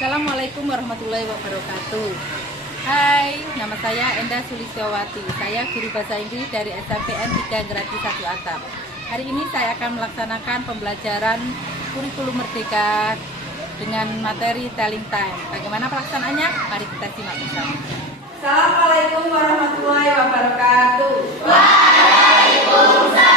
Assalamualaikum warahmatullahi wabarakatuh. Hai, nama saya Enda Sulistyawati. Saya guru bahasa Inggris dari SMPN 3 Grati 1 Atap. Hari ini saya akan melaksanakan pembelajaran kurikulum merdeka dengan materi telling time. Bagaimana pelaksanaannya? Mari kita simak bersama. Assalamualaikum warahmatullahi wabarakatuh. Waalaikumsalam.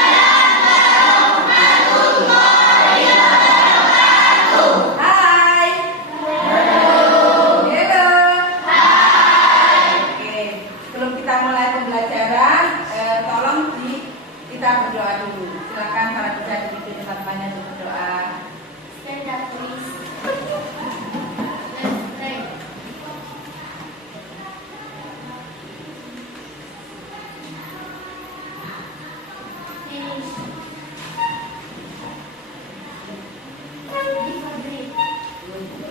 Kita berdoa dulu. Silakan para bisa duduk di tempatnya untuk berdoa. Stand up, please. Let's pray. Finish.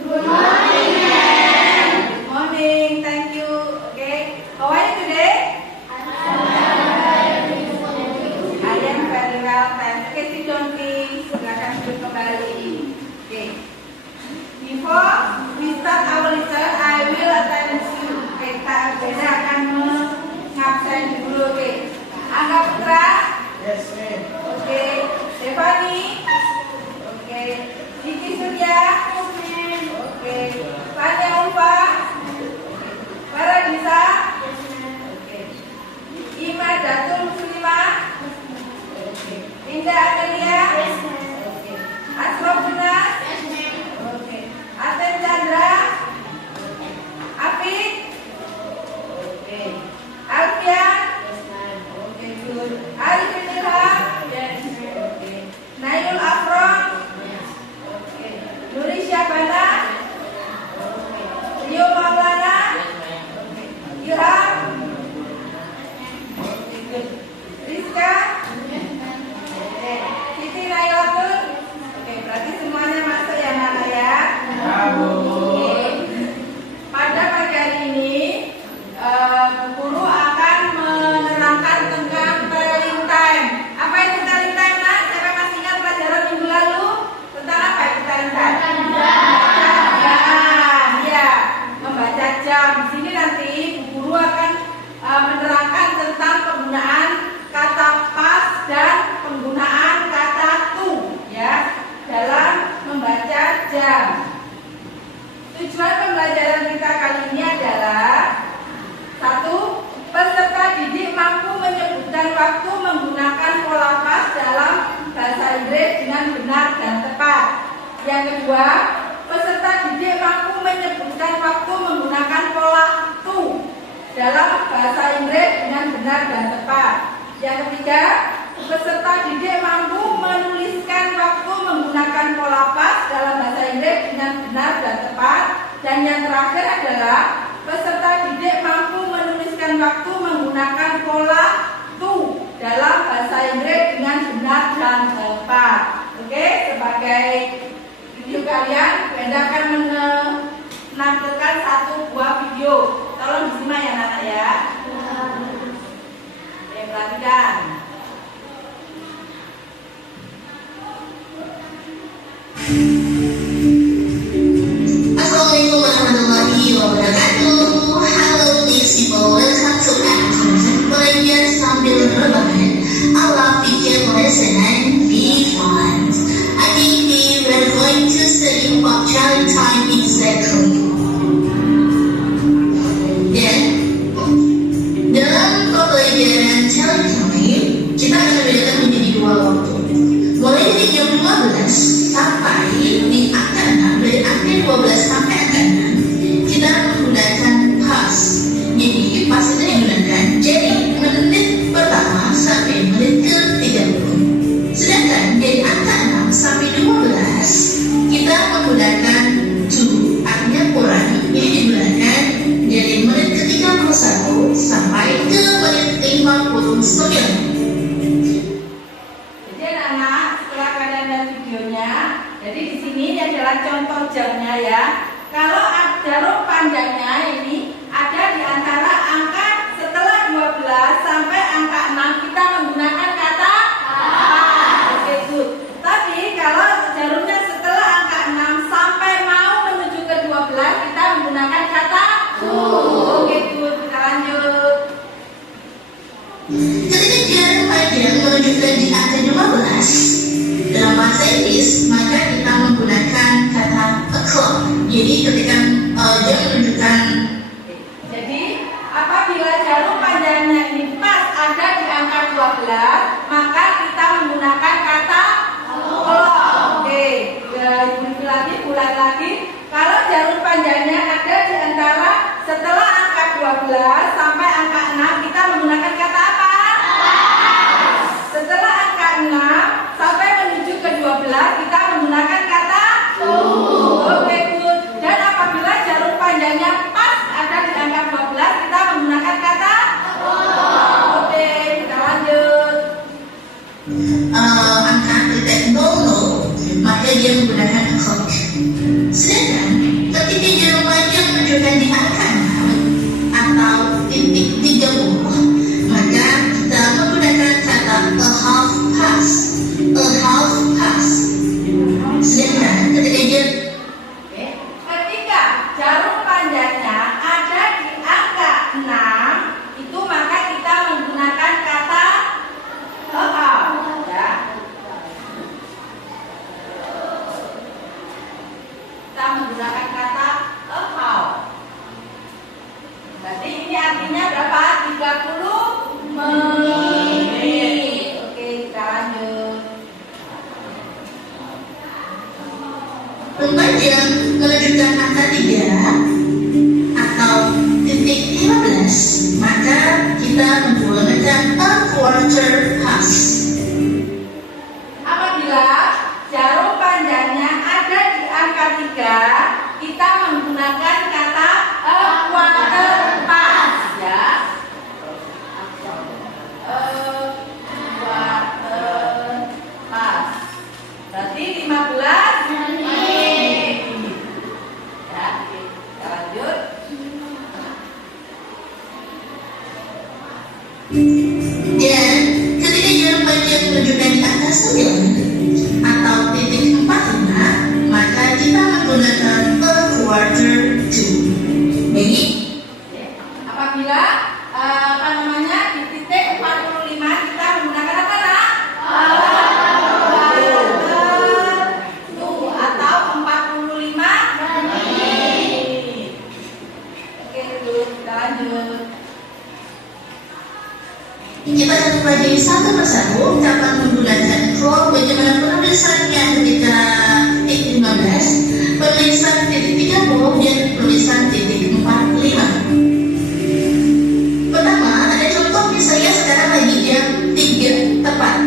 Good morning. Good morning. Thank you. Okay. How are you today? Okay, sit down please. Silakan duduk kembali. Okay. Before we start our lesson, I will attend you. Okay, saya akan mengabsen dulu. Okay. Angga Putra. Yes, ma'am. Okay. Devani. Okay. Diki Surya. Okay. Fania Ulfa. Faradisa. Okay. Ima Datul Muslimah. Indah Amelia. Okay. Asraf Gunas. Okay. Aten Chandra. Afid. Okay. Alfian. Okay, good. Arifin Ilham. Okay. Nailul Afron. Okay. Nuri Syabana. Okay. Rio Maulana. Okay. Ilham. Okay, good. Rizka. Siti Nailatul. Oke, berarti semuanya masuk ya anak ya. Oke. Pada pagi hari ini guru akan menerangkan tentang telling time. Apa itu telling time, Nak? Siapa masih ingat pelajaran minggu lalu? Tentang apa itu telling time? Ya, membaca jam. Di sini nanti guru akan menerangkan tentang penggunaan kata pas dan penggunaan kata to ya dalam membaca jam. Tujuan pembelajaran kita kali ini adalah satu, peserta didik mampu menyebutkan waktu menggunakan pola pas dalam bahasa Inggris dengan benar dan tepat. Yang kedua, peserta didik mampu menyebutkan waktu menggunakan pola to dalam bahasa Inggris dengan benar dan tepat. Yang ketiga, peserta didik mampu menuliskan waktu menggunakan pola pas dalam bahasa Inggris dengan benar dan tepat. Dan yang terakhir adalah peserta didik mampu menuliskan waktu menggunakan pola to dalam bahasa Inggris dengan benar dan tepat. Oke, sebagai video kalian, Anda akan menampilkan satu buah video. Tolong disimak ya anak ya. Perhatikan. Assalamualaikum warahmatullahi wabarakatuh. Halo people, welcome to belajar sambil rebahan ala pikir lesson and be fun. I think we are going to study about child time exactly. Dalam pembelajaran child time, kita akan membedakan menjadi dua waktu. Mulai dari jam 15 sampai di angka 6, dari angka 12 sampai angka 6, kita menggunakan pas. Jadi pas itu digunakan jadi menit pertama sampai menit ke-30. Sedangkan dari angka 6 sampai 12, kita menggunakan to, artinya kurang. Ini digunakan dari menit ke-31 sampai ke menit ke-59. Jadi anak-anak, setelah kalian lihat videonya, jadi di sini adalah contoh jamnya ya. Kalau jarum panjangnya ini ada di antara angka setelah 12 sampai angka 6, kita menggunakan kata oke, good. Tapi kalau jarumnya setelah angka 6 sampai mau menuju ke 12, Ketika jarum panjang menunjukkan di angka 12 dalam bahasa Inggris, maka kita menggunakan kata o'clock. Jadi ketika dia menunjukkan, Jadi apabila jarum panjangnya ini pas ada di angka 12, maka kita menggunakan kata o'clock. Oke, ulangi lagi. Kalau jarum panjangnya ada di antara setelah angka 12 sampai angka 6, kita menggunakan kata apa? Setelah angka 6 sampai menuju ke 12, kita menggunakan kata Oke, good. Dan apabila jarum panjangnya pas ada di angka 12, kita menggunakan kata Oke, kita lanjut. angka titik 00, maka dia menggunakan o'clock. Sedangkan ketika jarum panjang menunjukkan di angka 6 atau titik 30, maka kita menggunakan kata a half past. A half past. Sedangkan Ketika jarum panjangnya ada di angka 6, itu maka kita menggunakan kata half, ya. Kita menggunakan kata half. Berarti ini artinya berapa? 30 menit. Oke, kita lanjut. Panjang menunjukkan angka 3 atau titik 15, maka kita menggunakan a quarter past. Apabila jarum panjangnya ada di angka 3, kita menggunakan kata a quarter past, ya. Quarter past. Berarti 15 menit. Ya, kita lanjut. Dan ketika jarum panjang menunjukkan di angka 9 atau titik 45, maka kita menggunakan a quarter to. Baik, Apabila di titik 45, kita menggunakan apa, Nak? Atau 45 menit. Oke, dulu kita lanjut. kita akan pelajari satu persatu kapan menggunakan clock, bagaimana penulisannya ketika titik 15, penulisan titik 30, dan penulisan titik 45. Pertama, ada contoh misalnya sekarang lagi jam 3 tepat.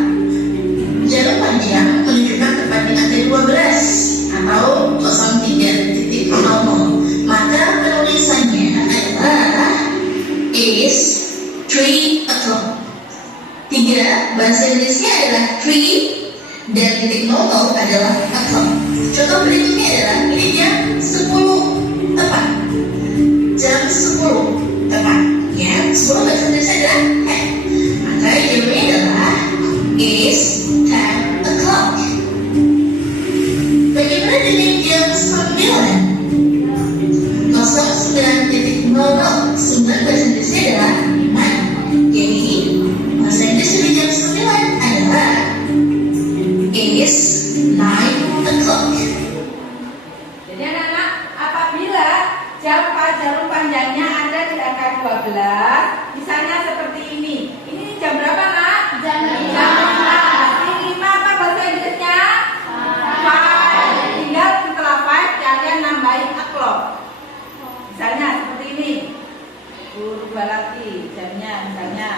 Jarum panjang menunjukkan tepat di angka 12 atau 03.00. Maka penulisannya adalah is 3 o'clock. 3 bahasa Inggrisnya adalah 3 dan titik 00 adalah o'clock. Contoh berikutnya adalah ini jam 10 tepat. Jam 10 tepat. Ya, 10 bahasa Inggrisnya adalah 10. Maka jamnya adalah is 10 o'clock. Bagaimana dengan jam 9? 09.00. 9 bahasa Inggrisnya adalah 9. Jadi bahasa Inggris dari jam 9 adalah is 9 o'clock. Jadi anak-anak, apabila jarum panjangnya ada di angka 12, misalnya seperti ini. Ini jam berapa, Nak? Jam 5. Ini 5 apa bahasa Inggrisnya? 5. Tinggal setelah 5 kalian nambahin o'clock. Misalnya seperti ini. Berubah lagi jamnya misalnya.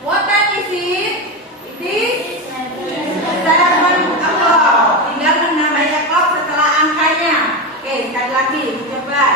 What time is it? It is 7 o'clock. Tinggal menambahi o'clock setelah angkanya. Oke, sekali lagi coba.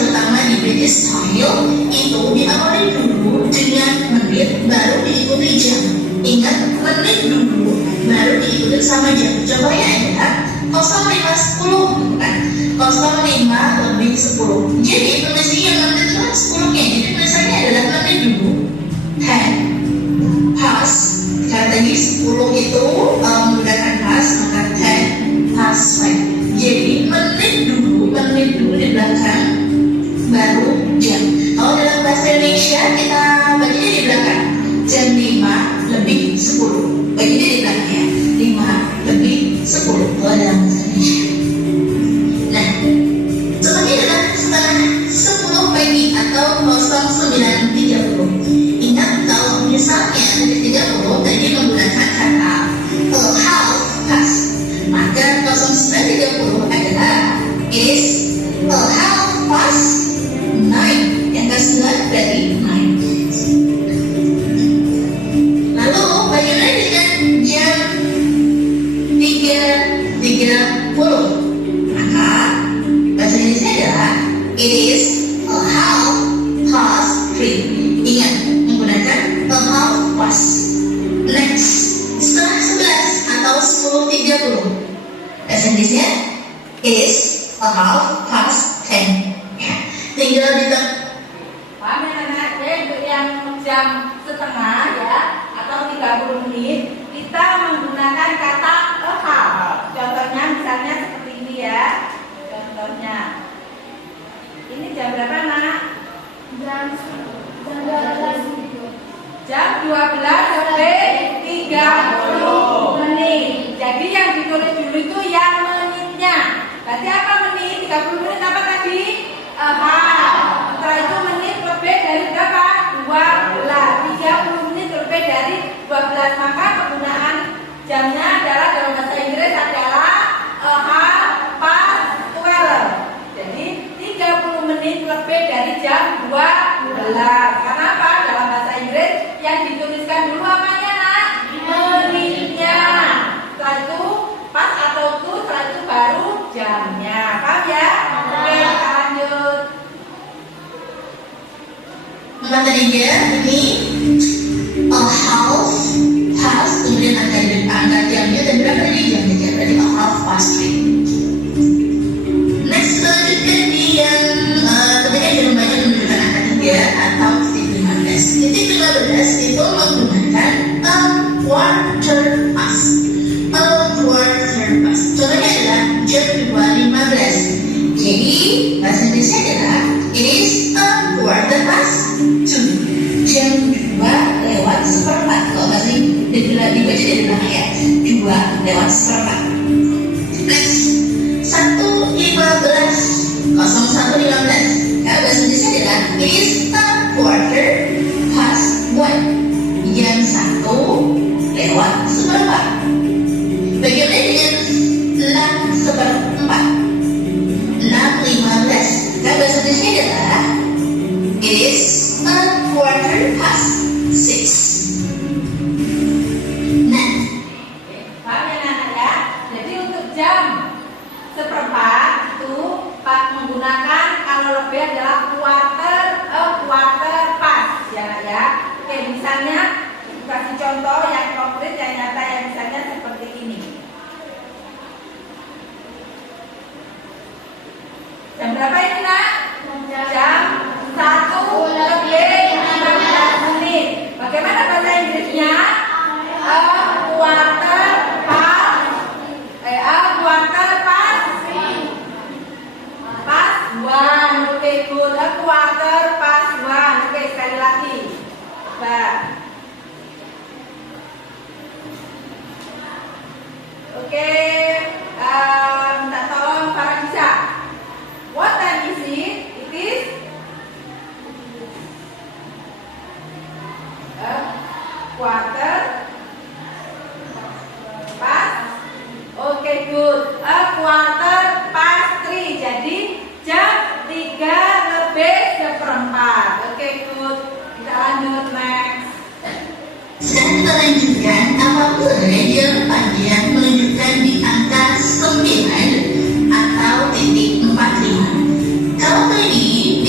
terutama di British style, itu diawali dulu dengan menit, baru diikuti jam. Ingat, menit dulu, baru diikuti sama jam. Contohnya adalah 05.10 kan? 05 lebih 10. Jadi tulisnya yang menit itu kan 10-nya. Jadi tulisannya adalah menit dulu. 10 past. Karena tadi 10 itu menggunakan past, maka 10 past 5. Jadi menit dulu di belakang, baru jam. Kalau dalam bahasa Indonesia kita bacanya di belakang. Jam 5 lebih 10. Bacanya di belakang ya. 5 lebih 10. Kalau dalam bahasa Indonesia. Nah, contohnya adalah setengah 10 pagi atau 09.30. Ingat kalau misalnya dari 30 tadi menggunakan kata half past, maka 09.30 adalah is half past 9. Yang ke-9 dari 9. Lalu bagaimana dengan jam 3.30? Maka bahasa Indonesia adalah it is a half past 3. Ingat, menggunakan a half past. Next, setengah 11 atau 10.30. Bahasa Inggrisnya is a half past 10. Ya, tinggal Paham ya anak? Jadi untuk yang jam setengah ya atau 30 menit kita menggunakan kata a half. Contohnya misalnya seperti ini ya. Contohnya ini jam berapa nak? Jam 12. Jam 12 lebih 30 menit. Jadi yang ditulis dulu itu yang menitnya. Berarti apa menit? 30 menit apa tadi? Setelah itu menit lebih dari berapa? 12. 30 menit lebih dari 12. Maka penggunaan jamnya adalah dalam bahasa Inggris adalah half past 12. Jadi 30 menit lebih dari jam 12. Karena apa? Dalam bahasa Inggris yang dituliskan dulu apanya nak? Menitnya. Setelah itu pas atau tu, setelah itu baru jamnya. Paham ya? Oke, kita lanjut. maka tadinya ini a half past, kemudian angka jamnya dan berapa tadi jamnya? Berarti a half past 3. Next, kita lanjutkan di yang ketika jam banyak menunjukkan angka 3 atau titik 15. Titik 15 itu menggunakan a quarter past. A quarter past. Contohnya adalah jam 2.15. Jadi bahasa Inggrisnya adalah it is a quarter past 2. Jam 2 lewat seperempat. Kalau bahasa dibaca dari belakang ya, 2 lewat seperempat. Next, 1.15. 01.15. Nah, bahasa Inggrisnya adalah it is a quarter past 1. Jam 1 lewat seperempat. Bagaimana dengan 6 seperempat? 6.15. Nah, bahasa Inggrisnya adalah it is a quarter past 6. Nah, Paham ya anak ya? Jadi untuk jam seperempat itu Pak menggunakan kalau lebih adalah quarter past ya Nak ya. Oke, misalnya kasih contoh yang konkret yang nyata yang misalnya seperti ini. Jam berapa ini nak? Jam 1 lebih 15 menit. Bagaimana bahasa Inggrisnya? A quarter past 1. Oke, good. A quarter past 1. Oke, sekali lagi. Coba. Oke, minta tolong para bisa. What time is it? It is a quarter past. Oke, good. A quarter past 3. Jadi jam 3 lebih seperempat. Oke, good. Kita lanjut next. sekarang kita lanjutkan apapun yang panjang menunjukkan di angka 9 atau titik 45. Kalau tadi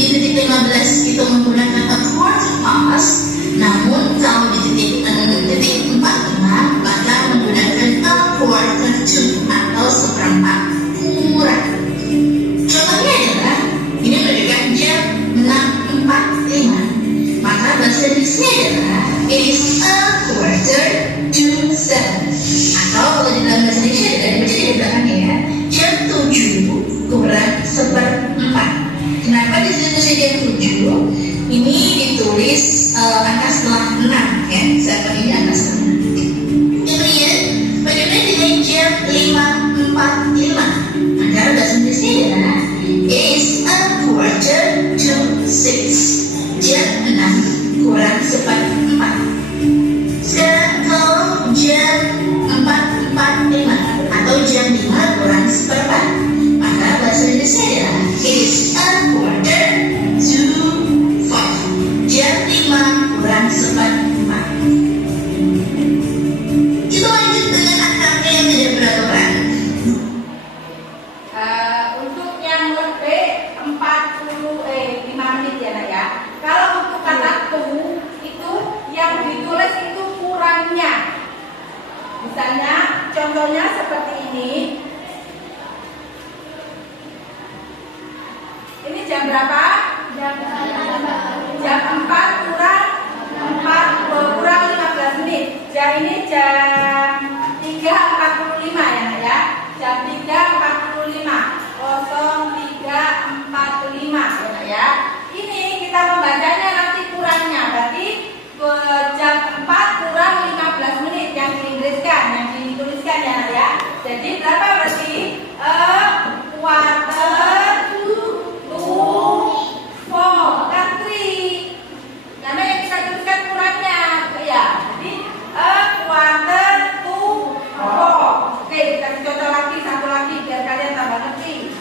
bahasa Inggrisnya adalah it is a quarter to 7. Atau kalau di dalam bahasa Indonesia adalah dibaca di belakangnya ya, jam 7 kurang 1/4. Kenapa di sini tulisnya jam 7? Ini ditulis angka setelah 6 ya. Setelah ini angka setelah 6. Kemudian bagaimana dengan jam 5:45? Maka bahasa Inggrisnya adalah it is a quarter to 6. Jam 6 kurang 1/4. Sekarang kalau jam 4:45 atau jam 5 kurang 1/4, maka bahasa Inggrisnya adalah it is a quarter to 5. Jam 5 kurang 1/4. Kita lanjut dengan angka yang tidak beraturan. Untuk yang lebih 5 menit ya nak ya. Kalau untuk kata tu itu yang ditulis itu kurangnya. Misalnya contohnya seperti ini. Ini jam berapa? Jam 4 kurang 15 menit. Ini jam 3:45 ya nak ya. Jam 3:45. 03:45 ya nak ya. Ini kita membacanya nanti kurangnya. Berarti jam 4 kurang 15 menit yang diinggriskan, yang dituliskan ya nak ya. Jadi berapa berarti? Quarter to 4 kan 3. Karena yang kita tuliskan kurangnya ya. Jadi quarter to 4. Oke, kita contoh lagi satu lagi biar kalian tambah ngerti.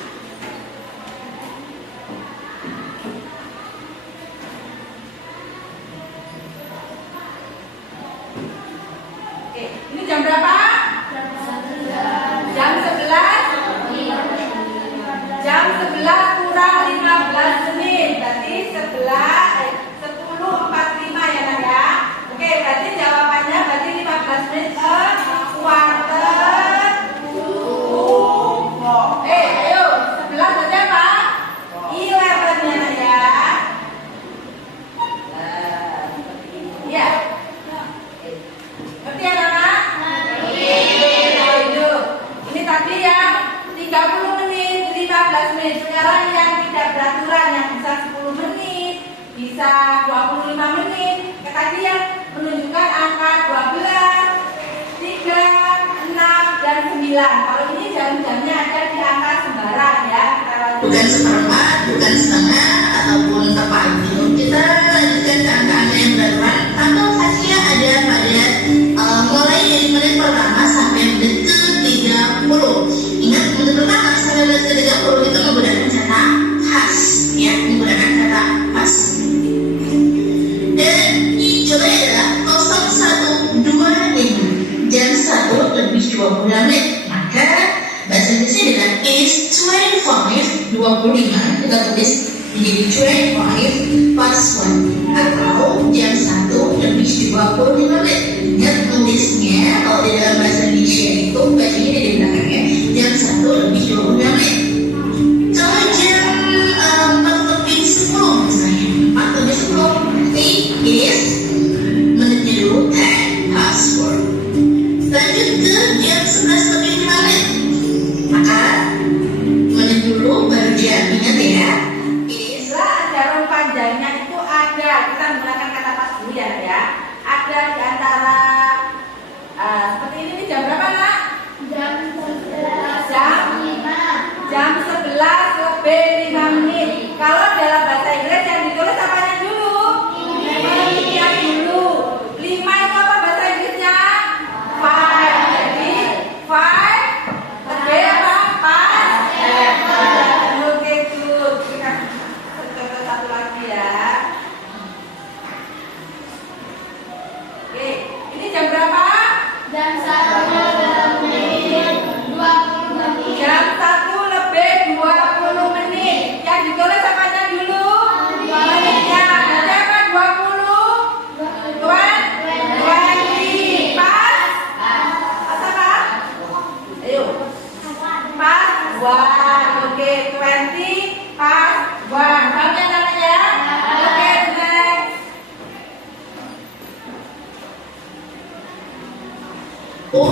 Oke, ini jam berapa? Jam 11. Jam 11 kurang 15 menit. Berarti 10:45 ya nak ya. Oke, berarti jawabannya berarti 15 menit quarter to 4. Ayo, 11 berarti apa? 11 ya nak ya. Ya. Ngerti ya anak? Ini tadi yang 30 menit, 15 menit. Sekarang yang tidak beraturan, yang bisa 10 menit, bisa 25 menit. Tadi yang menunjukkan angka 12, 3, 6, dan 9. Kalau ini jam-jamnya ada di angka sembarang ya. Bukan seperempat, bukan setengah, ataupun tepat. Kita lanjutkan ke angka-angka yang beraturan. Atau hasilnya ada pada mulai dari menit pertama sampai menit ke-30. Ingat, menit pertama sampai menit ke-30 itu menggunakan kata khas, ya, menggunakan kata khas. Dan contohnya adalah 01:25 jam 1:26 menit. Maka bahasa Inggrisnya adalah is 25:25. Kita tulis menjadi 25 + 1 atau jam 1:25 menit. Ingat tulisnya kalau di dalam bahasa Indonesia itu bacanya di belakangnya jam 1:25 menit. Kalau jam 4:10 misalnya 4:10 berarti is menitnya dulu 10:4. Lanjut ke jam 11:05 menit. Maka menit dulu baru jam. Ingat ya,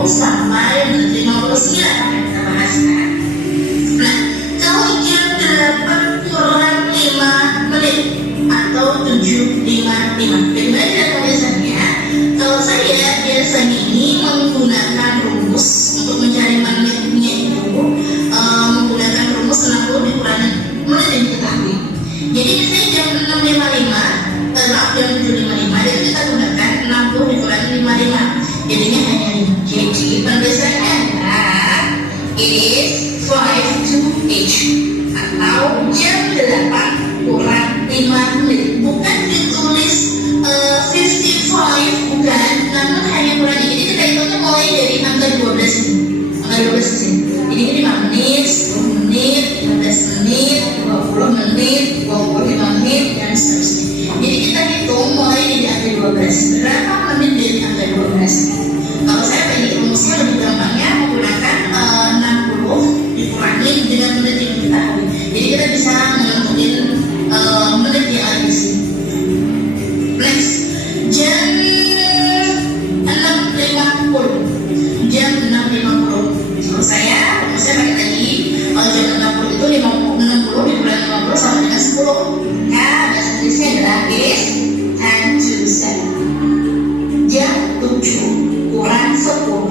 sampai menit 59 akan kita bahas kan. Nah, kalau jam 8 kurang 5 menit atau 7.55, bagaimana cara pembiasaannya? Kalau saya biasanya ini menggunakan rumus untuk mencari menitnya itu, menggunakan rumus 60 dikurangi menit yang diketahui. Jadi misalnya jam 6.55, jam 7.55, jadi kita gunakan 60 dikurangi 55, jadinya hanya 5. Jadi pembiasaannya adalah it is 5 to 8 atau jam 8 kurang 5 menit. Bukan ditulis 55, bukan, namun hanya kurangi. Jadi kita hitungnya mulai dari angka 12 ini, angka 12 ini. Jadi 5 menit, 10 menit, 15 menit, 20 menit, 25 menit, dan seterusnya. Jadi kita hitung mulai dari angka 12. Berapa menit dari angka 12? Kalau saya bagi rumusnya lebih gampangnya menggunakan 60 dikurangi dengan menit yang kita tahu. Jadi kita bisa menentukan menit yang ada di sini. Next, jam 6.50. Jam 6.50. Kalau saya pakai tadi, kalau jam 60 itu 60 dikurangi 50 sama dengan 10. Nah, bahasa Inggrisnya adalah is 10 to 7. Jam 7 kurang 10.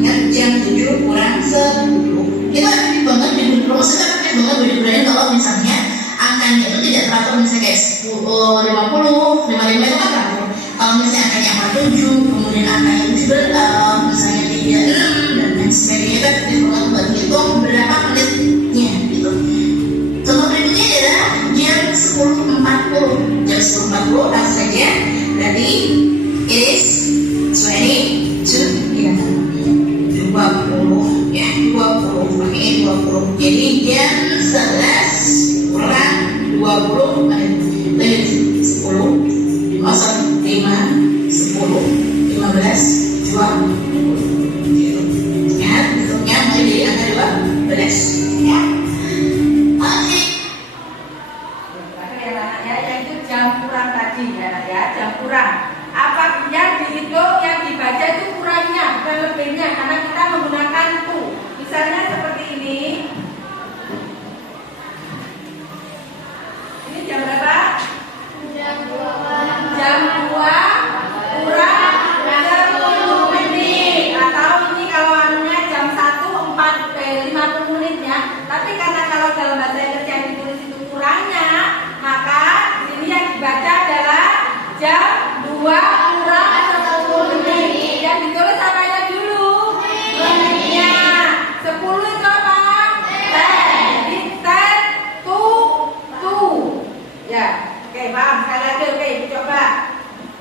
Ingat, jam 7 kurang 10. Itu efektif banget di rumus, itu efektif banget bener-bener kalau misalnya angkanya itu tidak teratur, misalnya kayak 10, 50, 55 itu kan teratur. Kalau misalnya angkanya 47, kemudian angkanya 17, misalnya 36 dan lain sebagainya, itu efektif banget buat hitung berapa menitnya gitu. Contoh berikutnya adalah jam 10.40. Jam 10.40 langsung saja. Berarti it is 20 to 11. 20 ya, 20 pakai 20. Jadi jam 11 kurang 20 menit. 10, 5, 10, 15, 20. Ya, hitungnya mulai dari angka 12 ya. Oke. Yang itu jam kurang tadi ya, jam kurang. Apa yang dihitung, yang dibaca itu kurangnya, bukan lebihnya, karena kita menggunakan tu. Misalnya seperti ini. Ini jam berapa? Jam 2. Jam 2 kurang 10 menit. Atau ini kalau anunya jam 1 50 menitnya. Tapi karena kalau dalam bahasa Inggris yang ditulis itu kurangnya, maka ini yang dibaca adalah jam 2 kurang 10 menit. Yang ditulis apanya dulu? Menitnya. 10 itu apa? 10. Jadi 10 to 2. Ya, oke, paham. Sekali lagi, oke, coba.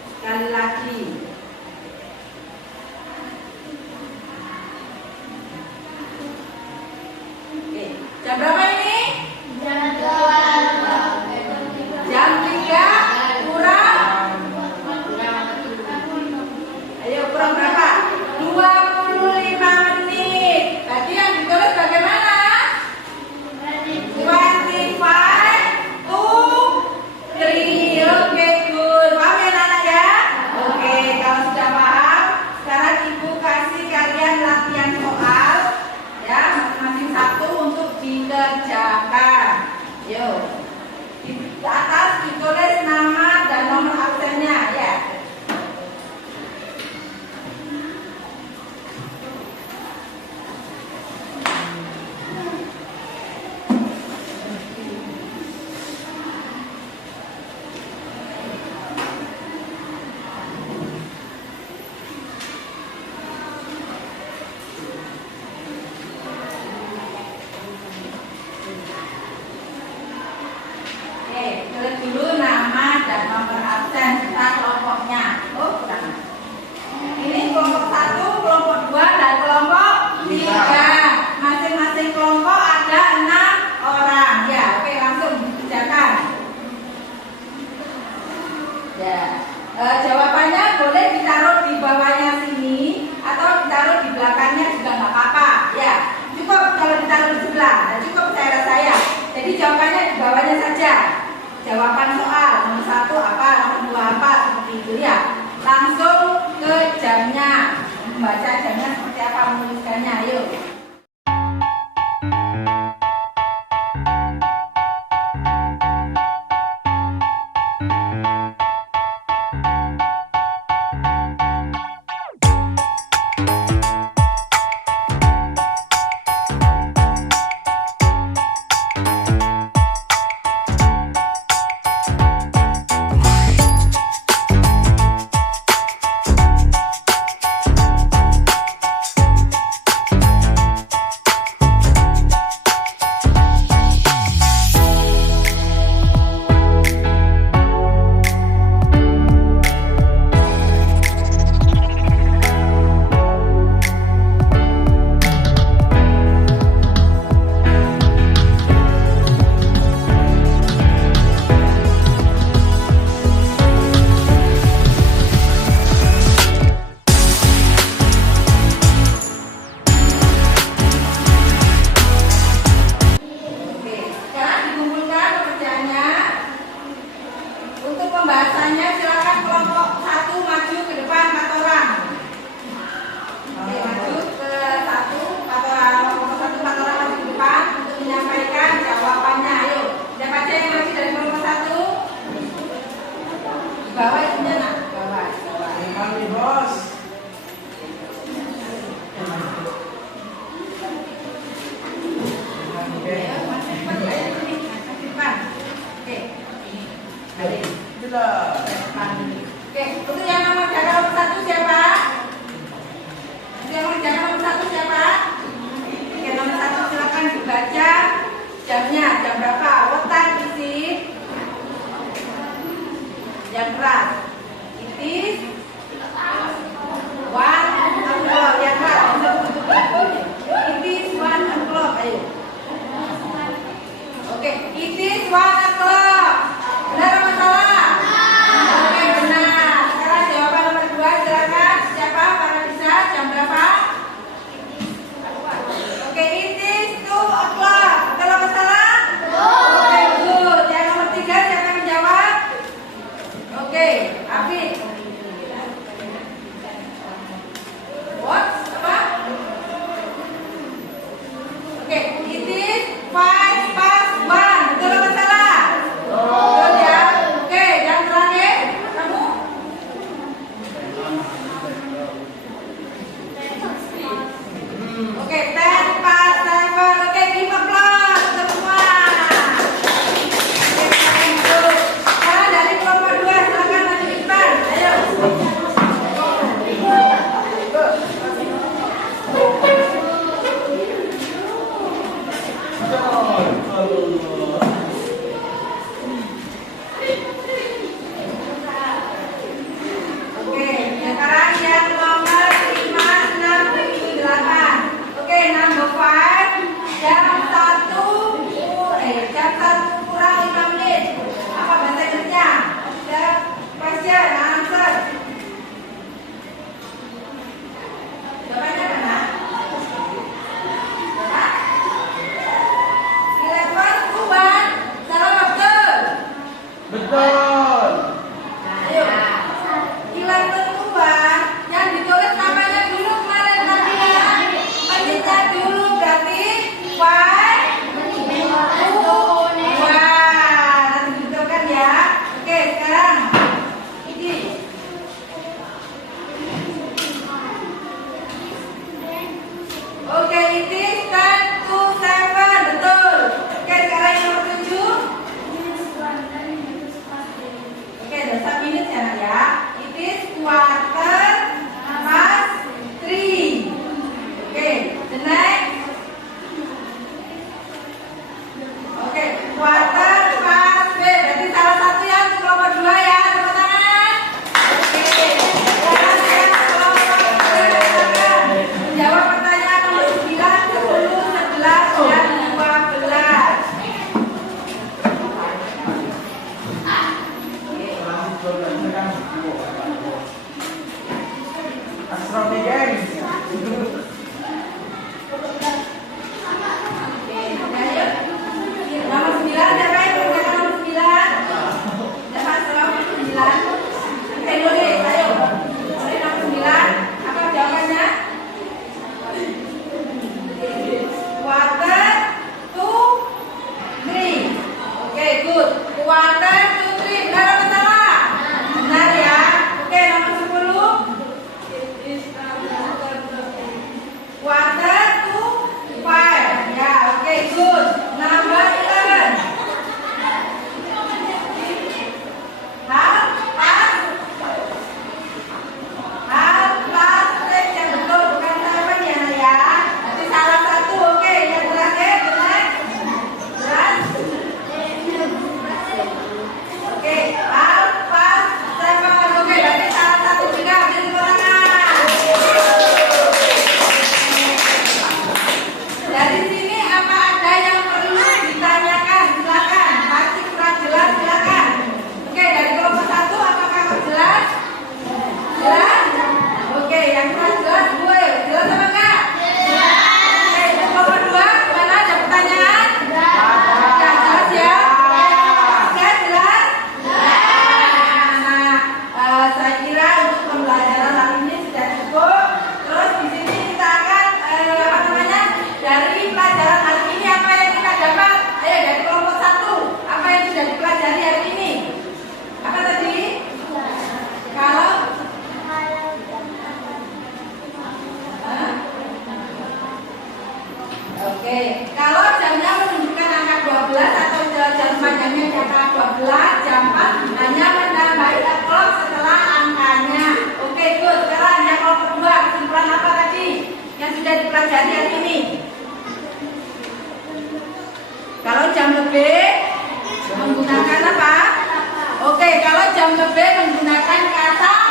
Sekali lagi. Oke, jam berapa ini? Jam 2. Jam 3 kurang. Ayo, kurang berapa? 25 menit. Tadi yang ditulis bagaimana? 25 to 3. Oke, good. Paham ya anak ya? Oke, kalau sudah paham, sekarang ibu kasih kalian latihan soal ya, masing-masing satu untuk dikerjakan. Yuk, di atas ditulis nama dan nomor absennya ya. Oke, tulis dulu nama dan nomor absen serta kelompoknya. Oh, kurang. Ini kelompok 1, kelompok 2, dan kelompok 3. Masing-masing kelompok ada 6 orang. Ya, oke, langsung dikerjakan. Ya, jawabannya boleh ditaruh di bawahnya sini atau ditaruh di belakangnya juga nggak apa-apa. Ya, cukup kalau ditaruh di sebelah. Nah, cukup saya rasa ya. Jadi jawabannya di bawahnya saja. Jawaban soal nomor 1 apa, nomor 2 apa, seperti itu ya. Langsung ke jamnya, membaca jamnya seperti pembahasannya silakan kelompok 1 maju ke depan 4 orang. Oke, maju ke 1 4 orang, kelompok 1 4 orang maju ke depan untuk menyampaikan jawabannya. Ayo, siapa aja yang maju dari kelompok 1? Di bawah ibunya nak, di bawah. Kami bos. Ayo, maju cepat, ayo di sini, maju di depan. Oke, ini. Ayo. Sudah. Oke, untuk yang nomor jaga nomor 1 siapa? Untuk yang nomor jaga nomor 1 siapa? Oke, nomor 1 silakan dibaca jamnya, jam berapa? What time is it? Jam keras. It is 1 o'clock. Yang keras. It is 1 o'clock. Ayo. Oke, it is 1 o'clock. Benar atau salah? Oke, benar. Sekarang jawaban nomor 2 silakan. Siapa? Para bisa jam berapa? Oke, it is 2 o'clock. Betul atau salah? Oke, good. Yang nomor 3 siapa yang menjawab? Oke, Afif. What? Apa? Oke, it is 5 past 1. Betul atau salah? Betul ya. Oke, yang terakhir kamu. Oke, 10 past 7. Oke, give applause untuk semua. Oke, thank you. Sekarang dari kelompok 2 silakan maju ke depan. Ayo. Oke, sekarang yang nomor 5, 6, 7, 8. Oke, number 5. Jam 1 kurang 5 menit. Apa bahasa Inggrisnya? The question answer. Jawabannya mana? Berapa? 11 to 1. Salah betul. Betul. Ayo. 11 to 1. Yang ditulis namanya dulu kemarin tadi ya. Menitnya dulu berarti 5 to 1. Nanti dibetulkan ya. Oke, sekarang ini. Oke, it is 10 to 7. Betul. Oke, sekarang yang nomor 7. Oke, ada 1 minute ya nak ya. It is 3:15. Oke, the next. Oke, 3:15. Berarti salah satu ya untuk kelompok 2 ya. Tepuk tangan. Oke, sekarang yang kelompok 3 silakan menjawab pertanyaan nomor 9, 10, 11, dan 12. Astronomi guys. Ayo. Nomor 9 siapa yang mengerjakan nomor 9? Siapa setelah nomor 9? Oke, nulis, ayo. Nulis nomor 9. Apa jawabannya? Quarter to 3. Oke, good. Quarter to 3. Benar atau salah? Benar ya. Oke, nomor 10. contoh B menggunakan kata